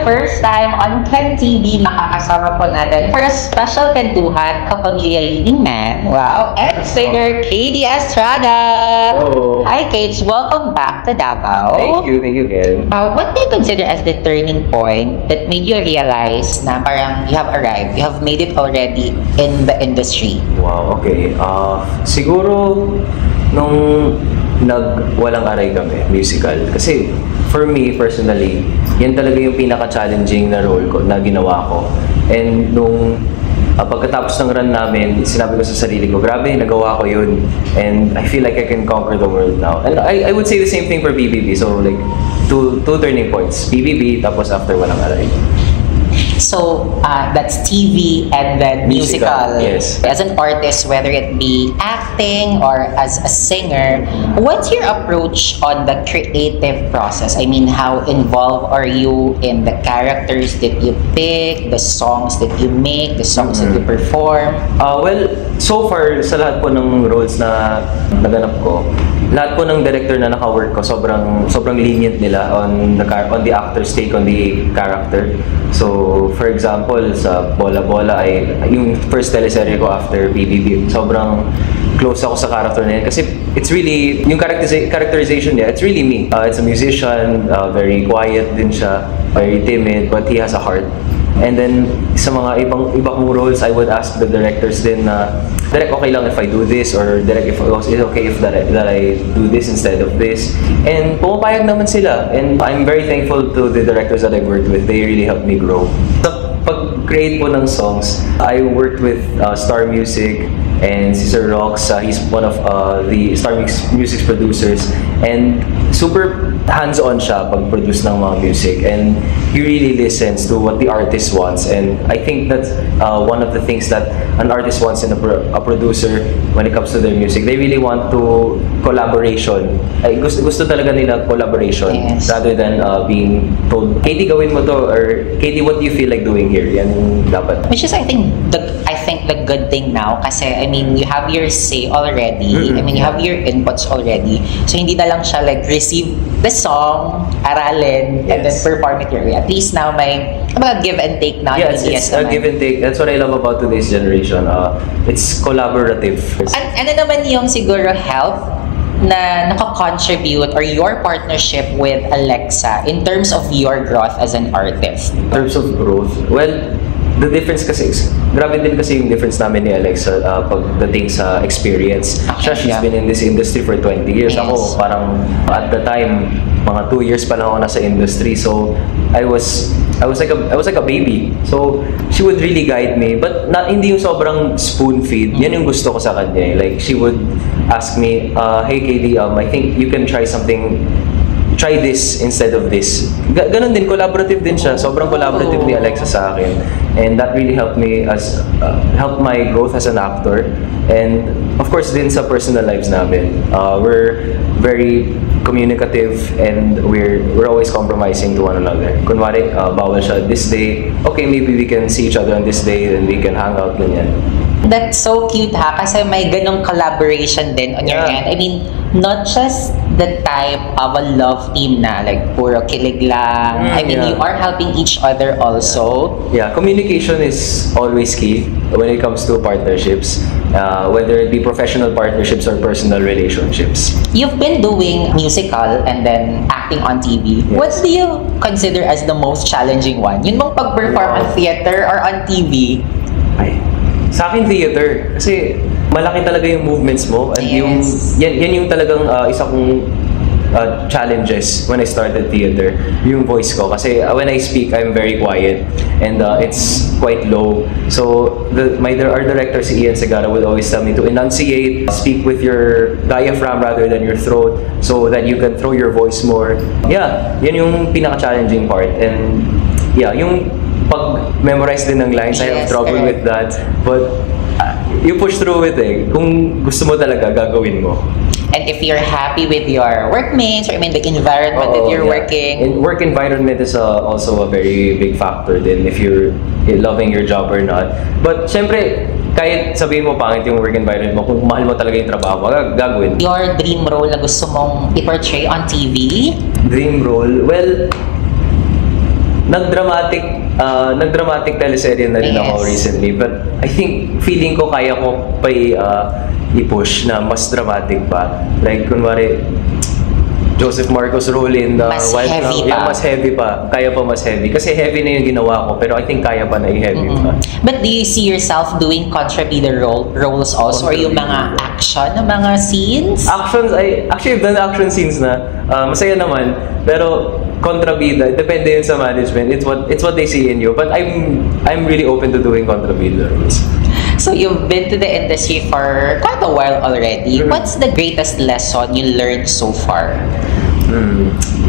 the first time on Ken TV, makakasama po natin for a special kantuhan, kapamilya leading man, wow, and singer Katie Estrada. Hello. Hi, Kate. Welcome back to Davao. Thank you, Ken. What do you consider as the turning point that made you realize na parang you have arrived, you have made it already in the industry? Wow, okay. Siguro, nung walang aray kami, musical. Kasi, for me, personally, yan talaga yung pinaka-challenging na role ko, na ginawa ko. And nung pagkatapos ng run namin, sinabi ko sa sarili ko, grabe, nagawa ko yun. And I feel like I can conquer the world now. And I would say the same thing for BBB. So, like, two turning points. BBB, tapos after walang aray. So, that's TV and then musical. Yes. As an artist, whether it be acting or as a singer, what's your approach on the creative process? I mean, how involved are you in the characters that you pick, the songs that you make, the songs that you perform? Well, so far, sa lahat po ng roles na naganap ko, lahat po ng director na naka-work ko, sobrang lenient nila on the actor's take on the character. So, for example, sa Bola Bola ay yung first teleserye ko after BBB, sobrang close ako sa character na yun kasi it's really, yung characterization niya, it's really me. It's a musician, very quiet din siya, very timid, but he has a heart. And then, sa mga ibang roles, I would ask the directors din na, Direk, okay lang if I do this, or Direk, if it's okay if that I do this instead of this. And pumapayag naman sila. And I'm very thankful to the directors that I've worked with. They really helped me grow. Sa pag-create po ng songs, I worked with Star Music and si Sir Rox. He's one of the Star Music's producers. And super hands-on siya pag-produce ng mga music, and he really listens to what the artist wants. And I think that's one of the things that an artist wants in a producer when it comes to their music. They really want to collaboration. Ay, gusto talaga nila collaboration, yes, rather than being told, Katie, gawin mo to, or Katie, what do you feel like doing here? Yan yung dapat. Which is, I think the good thing now, kasi I mean, you have your say already. I mean, you have your inputs already. So hindi na lang siya like receive the song, aralin, and then perform it your way. At least now may give and take na. Yes, it's a give and take. That's what I love about today's generation. It's collaborative. Ano naman yung siguro help na nakakontribute or your partnership with Alexa in terms of your growth as an artist? In terms of growth, well, the difference kasi, grabe din kasi yung difference namin ni Alexa pagdating sa experience. She's been in this industry for 20 years. Yes. Ako, parang at the time, mga 2 years pa lang ako nasa industry. So, I was like a baby. So, she would really guide me. But hindi yung sobrang spoon feed. Yan yung gusto ko sa kanya. Like, she would ask me, hey Katie, I think you can try something, try this instead of this. Ganon din, collaborative din siya. Sobrang collaborative ni Alexa sa akin. And that really helped me help my growth as an actor. And of course din sa personal lives namin. We're very communicative, and we're always compromising to one another. Kunwari, bawal siya this day. Okay, maybe we can see each other on this day, then we can hang out, ganyan. That's so cute ha, kasi may ganong collaboration din on your end. I mean, not just the type of a love team na like puro kilig lang. I mean, you are helping each other also. Yeah, communication is always key when it comes to partnerships, whether it be professional partnerships or personal relationships. You've been doing musical and then acting on TV. Yes. What do you consider as the most challenging one? Yun mong pag-perform on theater or on TV? Ay, sa akin theater. Kasi malaki talaga yung movements mo. And yan yung talagang isa kong challenges when I started theater. Yung voice ko. Kasi when I speak, I'm very quiet. And it's quite low. So our director, si Ian Segarra, would always tell me to enunciate, speak with your diaphragm rather than your throat, so that you can throw your voice more. Yeah, yan yung pinaka-challenging part. And yeah, yung pag-memorize din ng lines, I have trouble with that. But you push through it eh. Kung gusto mo talaga, gagawin mo. And if you're happy with your workmates, or I mean the environment that you're working. Work environment is also a very big factor din if you're loving your job or not. But syempre, kahit sabihin mo pangit yung work environment mo, kung mahal mo talaga yung trabaho mo, gagawin. Your dream role na gusto mong i-portray on TV? Dream role? Well, nag-dramatic teleserye na rin ako recently, but I think feeling ko kaya ko pa i-push na mas dramatic pa. Like kunwari Joseph Marcos role in the Mas Wild heavy Now. pa. Yeah, mas heavy pa. Kaya pa mas heavy. Kasi heavy na yung ginawa ko, pero I think kaya pa na i-heavy pa. But do you see yourself doing contributor roles also, or yung mga action na mga scenes? Actions, actually I've done action scenes na. Masaya naman, pero kontrabida, depende yun sa management. It's what they see in you. But I'm really open to doing kontrabida roles. So you've been to the industry for quite a while already. What's the greatest lesson you learned so far?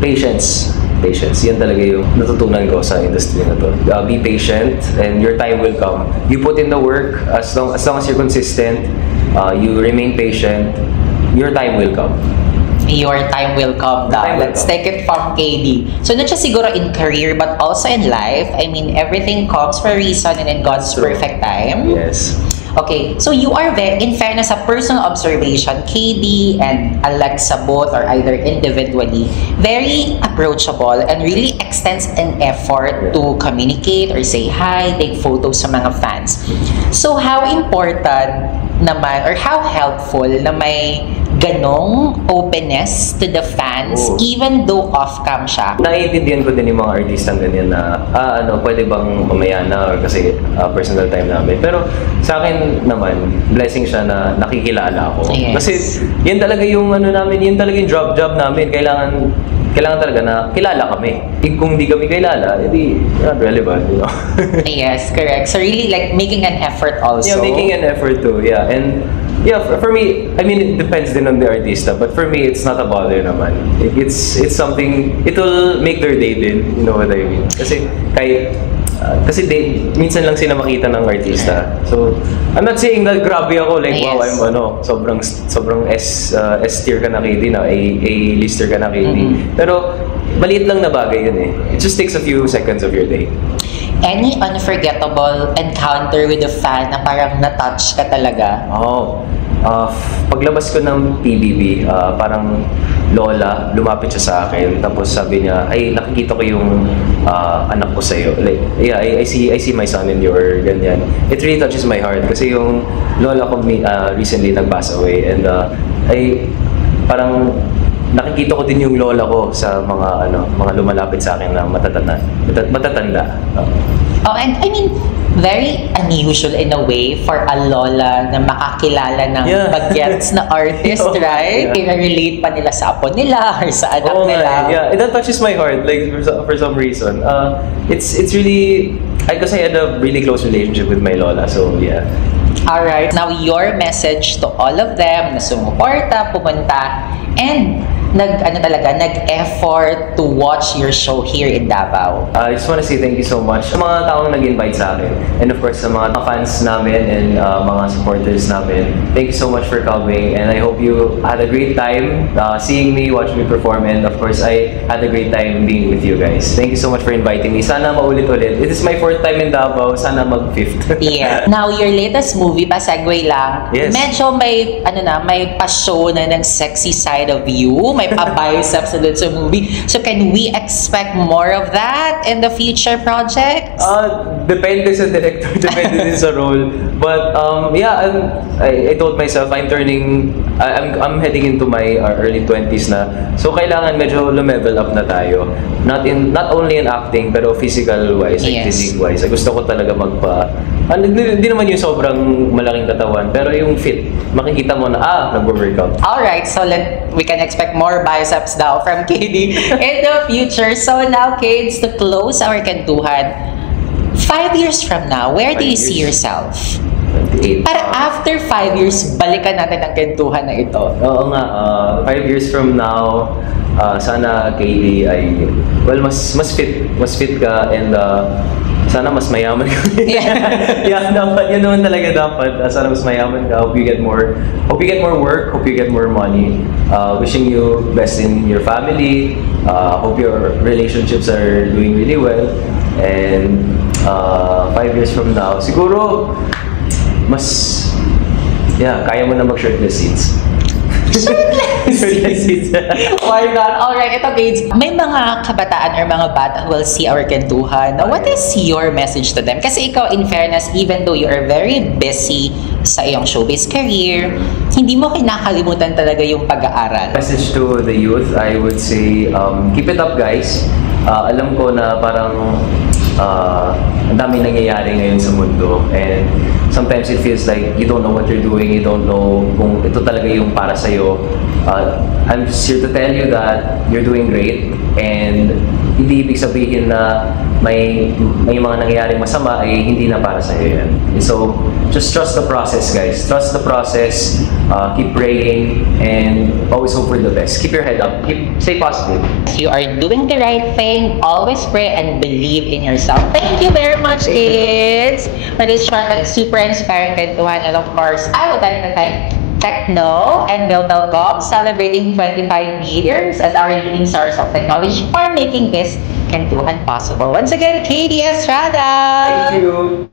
Patience. Patience. Yan talaga yung natutunan ko sa industry na to. Be patient and your time will come. You put in the work, as long as you're consistent, you remain patient, your time will come. Your time will come down. Let's take it from KD. So not just siguro in career but also in life. I mean, everything comes for a reason and in God's perfect time. Yes. Okay, so you are very, in fairness, a personal observation, KD and Alexa both, or either individually, very approachable and really extends an effort to communicate or say hi, take photos sa mga fans. So how important naman, or how helpful na may ganong openness to the fans, even though off-cam siya? Naiintindihan ko din yung mga artistang ganyan na, pwede bang mamaya na or kasi personal time namin. Pero sa akin naman, blessing siya na nakikilala ako. Yes. Kasi yan talaga yung namin, yan talaga yung job namin. Kailangan talaga na kilala kami. Kung di kami kilala, hindi not relevant, you know? Yes, correct. So really like making an effort also. Yeah, making an effort too, yeah. And yeah, for me, I mean, it depends din on the artista, but for me, it's not a bother naman. It's something, it will make their day din, you know what I mean? Kasi kasi minsan lang sila makita ng artista. So, I'm not saying that grabe ako, like, wow, I'm sobrang S tier ka na KD na, A lister ka na KD. Pero, maliit lang na bagay yun eh. It just takes a few seconds of your day. Any unforgettable encounter with a fan na parang na-touch ka talaga? Paglabas ko ng PBB, parang lola, lumapit siya sa akin. Tapos sabi niya, ay, nakikita ko yung anak ko sa'yo. Like, yeah, I see my son in you or ganyan. It really touches my heart kasi yung lola ko recently nag-pass away. And parang nakikita ko din yung lola ko sa mga lumalapit sa akin na matatanda. And I mean, very unusual in a way for a lola na makakilala ng bagets na artist, right? I-relate pa nila sa apo nila or sa anak nila. Yeah, that touches my heart, like for some reason. It's really, because I had a really close relationship with my lola, so yeah. Alright, now your message to all of them na sumuporta, pumunta, and nag-effort to watch your show here in Davao. I just want to say thank you so much sa mga taong nag-invite sa akin. And of course, sa mga fans namin and mga supporters namin. Thank you so much for coming. And I hope you had a great time seeing me, watching me perform. And of course, I had a great time being with you guys. Thank you so much for inviting me. Sana maulit-ulit. It is my 4th time in Davao. Sana mag-5th. Yeah. Now, your latest movie, pa-segue lang. Yes. Medyo may pa-show na ng sexy side of you. May pa-biceps na dun sa movie. So can we expect more of that in the future projects? Depende sa director, depende din sa role. But yeah, I told myself I'm heading into my early 20s na. So kailangan medyo level up na tayo. Not only in acting pero physical wise, like physique wise. Gusto ko talaga hindi naman yung sobrang malaking katawan, pero yung fit, makikita mo na nag-workout. Alright, so we can expect more biceps now from KD in the future. So now, kids, to close our kantuhan, 5 years from now, where do you see yourself? 28. Para after 5 years, balikan natin ang kantuhan na ito. Oo nga, 5 years from now, sana KD ay, mas fit ka and sana mas mayaman ka. Yeah, dapat. Yan naman talaga dapat. Sana mas mayaman ka. Hope you get more work. Hope you get more money. Wishing you best in your family. Hope your relationships are doing really well. And 5 years from now, siguro, kaya mo na mag-shirtless scenes. Shirtless seats. Why not? Alright, ito Gage. May mga kabataan or mga bata who will see our kwentuhan. Now, what is your message to them? Kasi ikaw, in fairness, even though you are very busy sa iyong showbiz career, hindi mo kinakalimutan talaga yung pag-aaral. Message to the youth, I would say, keep it up guys. Alam ko na parang ang dami nangyayari ngayon sa mundo, and sometimes it feels like you don't know what you're doing, you don't know kung ito talaga yung para sa'yo. I'm just here to tell you that you're doing great, and hindi ibig sabihin na may mga nangyayaring masama ay hindi na para sa'yo yan. So, just trust the process guys. Trust the process, keep praying, and always hope for the best. Keep your head up, stay positive. You are doing the right thing. Always pray and believe in yourself. Thank you very much, kids, for this short and super inspiring kwentuhan. And of course, I would like to thank Techno and Miltelcom, celebrating 25 years as our leading source of technology for making this kwentuhan possible. Once again, Katie Estrada! Thank you!